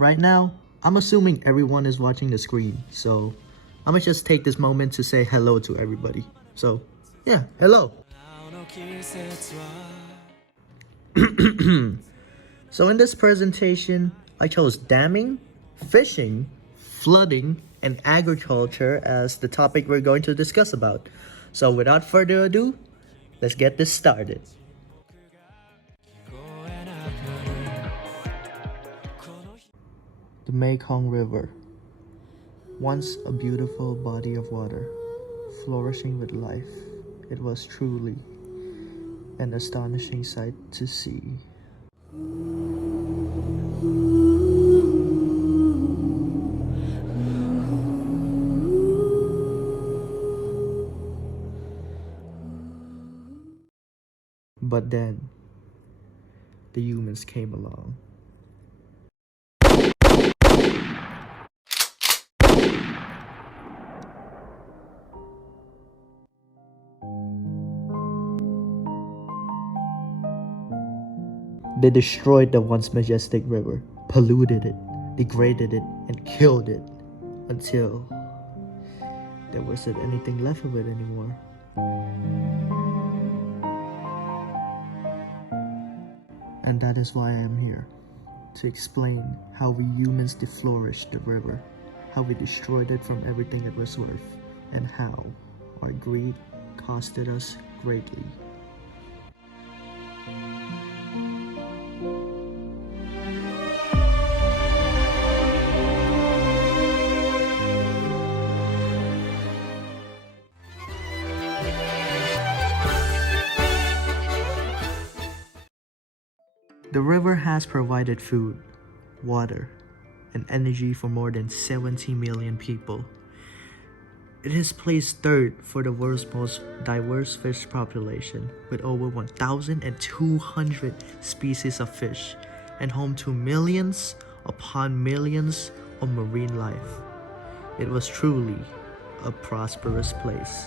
Right now, I'm assuming everyone is watching the screen, so I'm gonna just take this moment to say hello to everybody. So, yeah, hello. So in this presentation, I chose damming, fishing, flooding, and agriculture as the topic we're going to discuss about. So without further ado, let's get this started. The Mekong River, once a beautiful body of water, flourishing with life, it was truly an astonishing sight to see. But then, the humans came along. They destroyed the once majestic river, polluted it, degraded it, and killed it until there wasn't anything left of it anymore. And that is why I am here, to explain how we humans deflourished the river, how we destroyed it from everything it was worth, and how our greed costed us greatly. The river has provided food, water, and energy for more than 70 million people. It has placed third for the world's most diverse fish population, with over 1,200 species of fish, and home to millions upon millions of marine life. It was truly a prosperous place.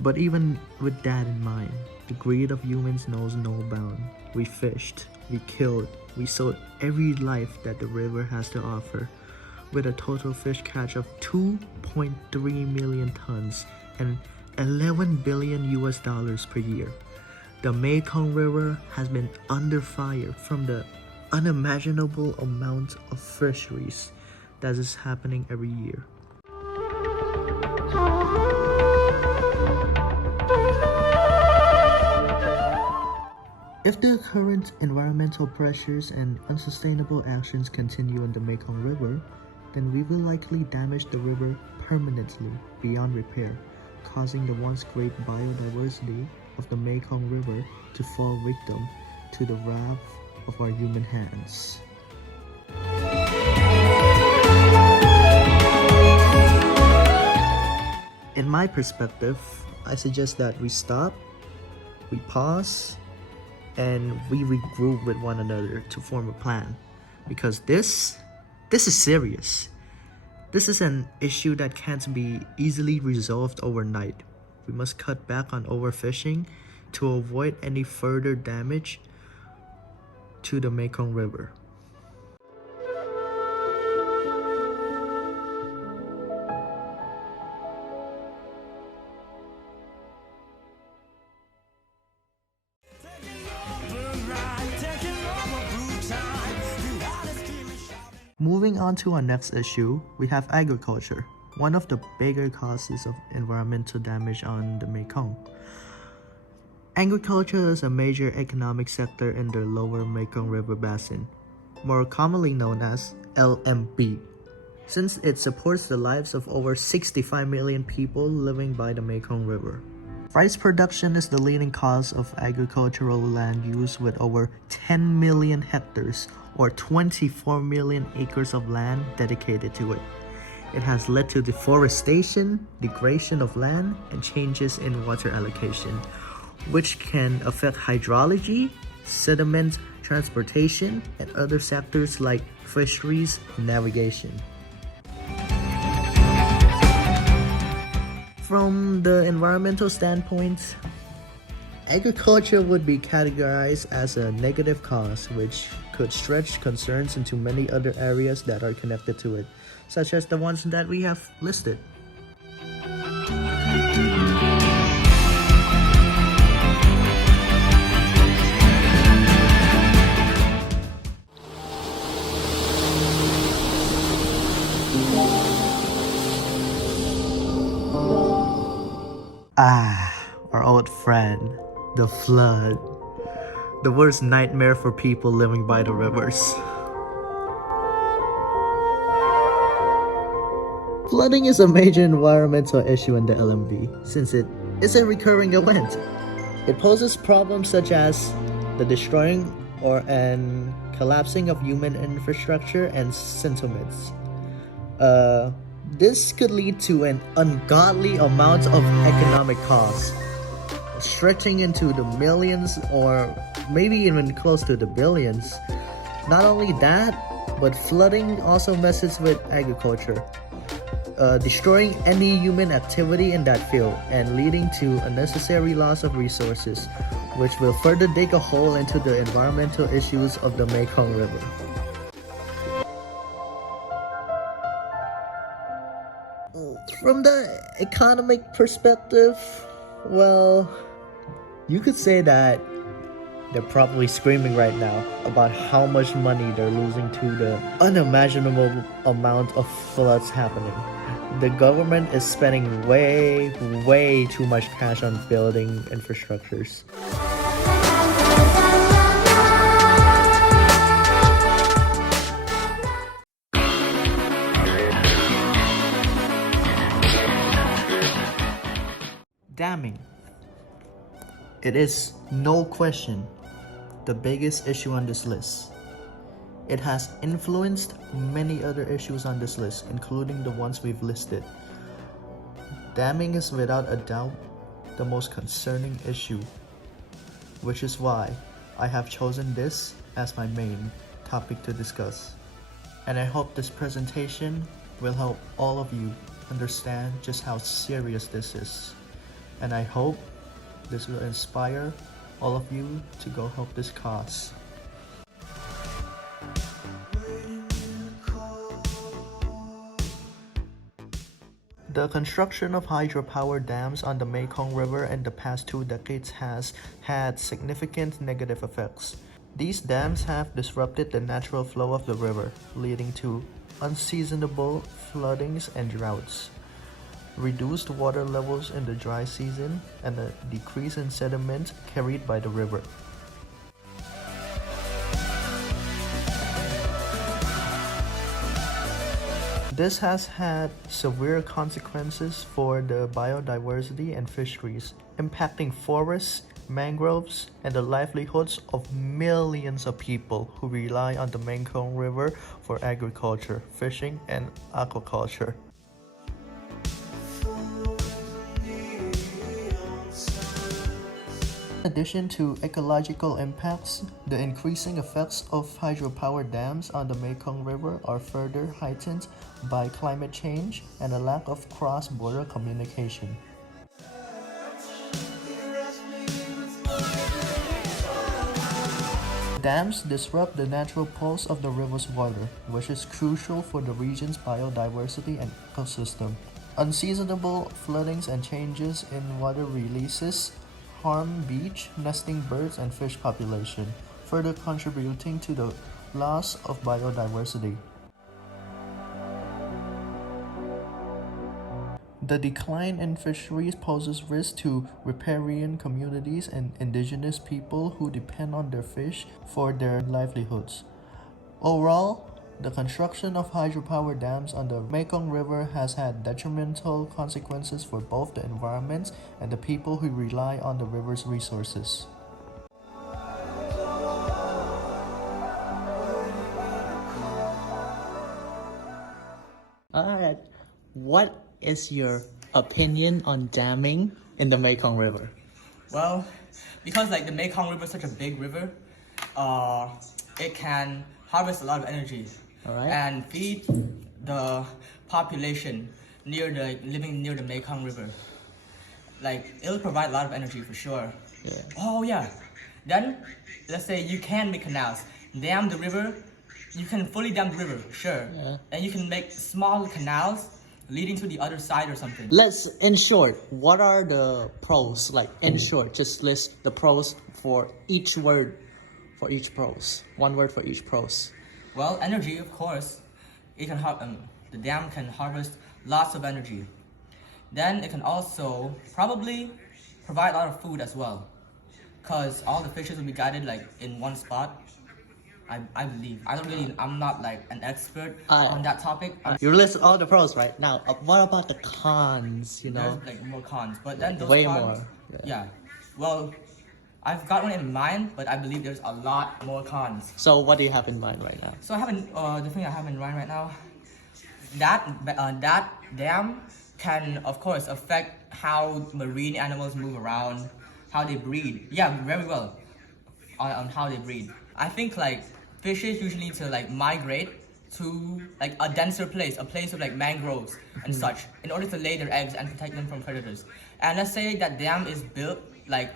But even with that in mind, the greed of humans knows no bound. We fished, we killed, we sold every life that the river has to offer, with a total fish catch of 2.3 million tons and 11 billion US dollars per year. The Mekong River has been under fire from the unimaginable amount of fisheries that is happening every year. If the current environmental pressures and unsustainable actions continue on the Mekong River, then we will likely damage the river permanently beyond repair, causing the once great biodiversity of the Mekong River to fall victim to the wrath of our human hands. In my perspective, I suggest that we stop, we pause, and we regroup with one another to form a plan, because this is serious. This is an issue that can't be easily resolved overnight. We must cut back on overfishing to avoid any further damage to the Mekong River. Moving on to our next issue, we have agriculture, one of the bigger causes of environmental damage on the Mekong. Agriculture is a major economic sector in the lower Mekong River basin, more commonly known as LMB, since it supports the lives of over 65 million people living by the Mekong River. Rice production is the leading cause of agricultural land use, with over 10 million hectares or 24 million acres of land dedicated to it. It has led to deforestation, degradation of land, and changes in water allocation, which can affect hydrology, sediment transportation, and other sectors like fisheries and navigation. From the environmental standpoint, agriculture would be categorized as a negative cause, which could stretch concerns into many other areas that are connected to it, such as the ones that we have listed. Our old friend, the flood. The worst nightmare for people living by the rivers. Flooding is a major environmental issue in the LMB since it is a recurring event. It poses problems such as the destroying and collapsing of human infrastructure and settlements. This could lead to an ungodly amount of economic costs, stretching into the millions or maybe even close to the billions. Not only that, but flooding also messes with agriculture, destroying any human activity in that field and leading to unnecessary loss of resources, which will further dig a hole into the environmental issues of the Mekong River. From the economic perspective, well, you could say that they're probably screaming right now about how much money they're losing to the unimaginable amount of floods happening. The government is spending way too much cash on building infrastructures. Damming. It is no question the biggest issue on this list. It has influenced many other issues on this list, including the ones we've listed. Damming is without a doubt the most concerning issue, which is why I have chosen this as my main topic to discuss. And I hope this presentation will help all of you understand just how serious this is. And I hope this will inspire all of you to go help this cause. The construction of hydropower dams on the Mekong River in the past 2 decades has had significant negative effects. These dams have disrupted the natural flow of the river, leading to unseasonable floodings and droughts, reduced water levels in the dry season, and a decrease in sediment carried by the river. This has had severe consequences for the biodiversity and fisheries, impacting forests, mangroves, and the livelihoods of millions of people who rely on the Mekong River for agriculture, fishing, and aquaculture. In addition to ecological impacts, the increasing effects of hydropower dams on the Mekong River are further heightened by climate change and a lack of cross-border communication. Dams disrupt the natural pulse of the river's water, which is crucial for the region's biodiversity and ecosystem. Unseasonable floodings and changes in water releases harm beach nesting birds and fish population, further contributing to the loss of biodiversity. The decline in fisheries poses risk to riparian communities and indigenous people who depend on their fish for their livelihoods. Overall, the construction of hydropower dams on the Mekong River has had detrimental consequences for both the environment and the people who rely on the river's resources. Alright, what is your opinion on damming in the Mekong River? Well, because the Mekong River is such a big river, it can harvest a lot of energy. Alright. And feed the population living near the Mekong River. like it'll provide a lot of energy for sure. Yeah. Oh yeah. Then let's say you can make canals, dam the river. You can fully dam the river, sure. Yeah. And you can make small canals leading to the other side or something. Let's, in short, what are the pros? Like, in short, just list the pros for each word, for each pros. One word for each pros. Well, energy, of course. It can the dam can harvest lots of energy. Then it can also probably provide a lot of food as well, cause all the fishes will be guided like in one spot. I believe. I'm not like an expert on that topic. You list all the pros right now. What about the cons? You know, There's like more cons, but then those way cons, more. Yeah. Well, I've got one in mind, but I believe there's a lot more cons. So what do you have in mind right now? So I haven't. The thing I have in mind right now, that dam can of course affect how marine animals move around, how they breed. Yeah, very well. On how they breed. I think like fishes usually need to like migrate to like a denser place, a place with like mangroves and such, in order to lay their eggs and protect them from predators. And let's say that dam is built like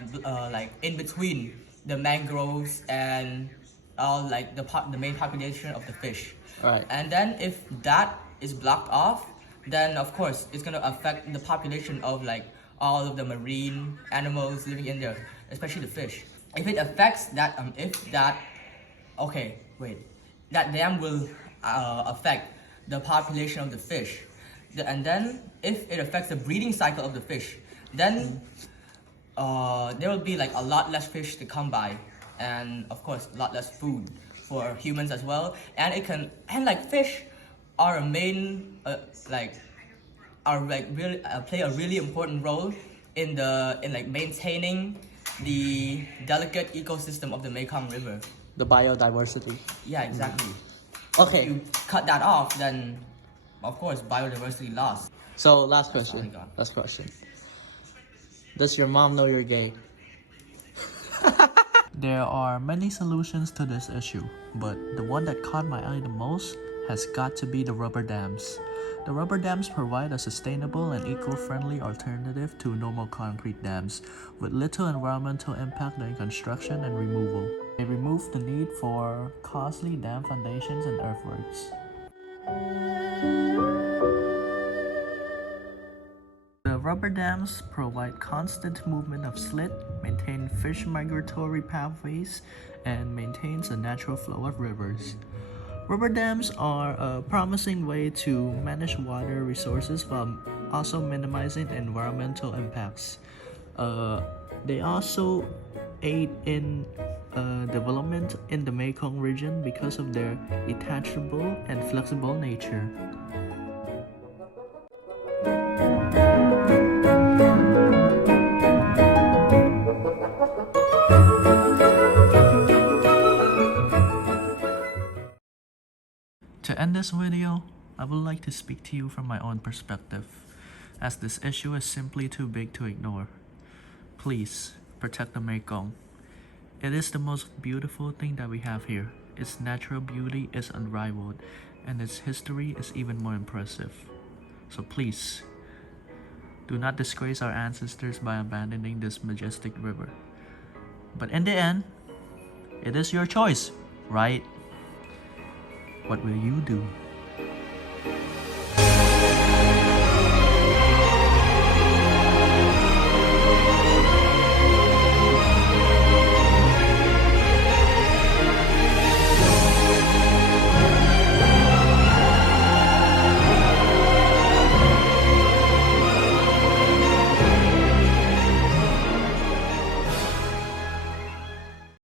in between the mangroves and all like the main population of the fish. Right. And then if that is blocked off, then of course it's gonna affect the population of like all of the marine animals living in there, especially the fish. If it affects that, that dam will affect the population of the fish. And then if it affects the breeding cycle of the fish, then there will be like a lot less fish to come by, and of course a lot less food for humans as well. And like fish are a main really play a really important role in like maintaining the delicate ecosystem of the Mekong River. The biodiversity. Yeah, exactly. Okay. If you cut that off, then of course biodiversity lost. So last question. Sorry, God. Last question. Does your mom know you're gay? There are many solutions to this issue, but the one that caught my eye the most has got to be the rubber dams. The rubber dams provide a sustainable and eco-friendly alternative to normal concrete dams, with little environmental impact during construction and removal. They remove the need for costly dam foundations and earthworks. The rubber dams provide constant movement of slit, maintain fish migratory pathways, and maintains a natural flow of rivers. Rubber dams are a promising way to manage water resources while also minimizing environmental impacts. They also aid in development in the Mekong region because of their detachable and flexible nature. To end this video, I would like to speak to you from my own perspective, as this issue is simply too big to ignore. Please, protect the Mekong. It is the most beautiful thing that we have here. Its natural beauty is unrivaled, and its history is even more impressive. So please, do not disgrace our ancestors by abandoning this majestic river. But in the end, it is your choice, right? What will you do?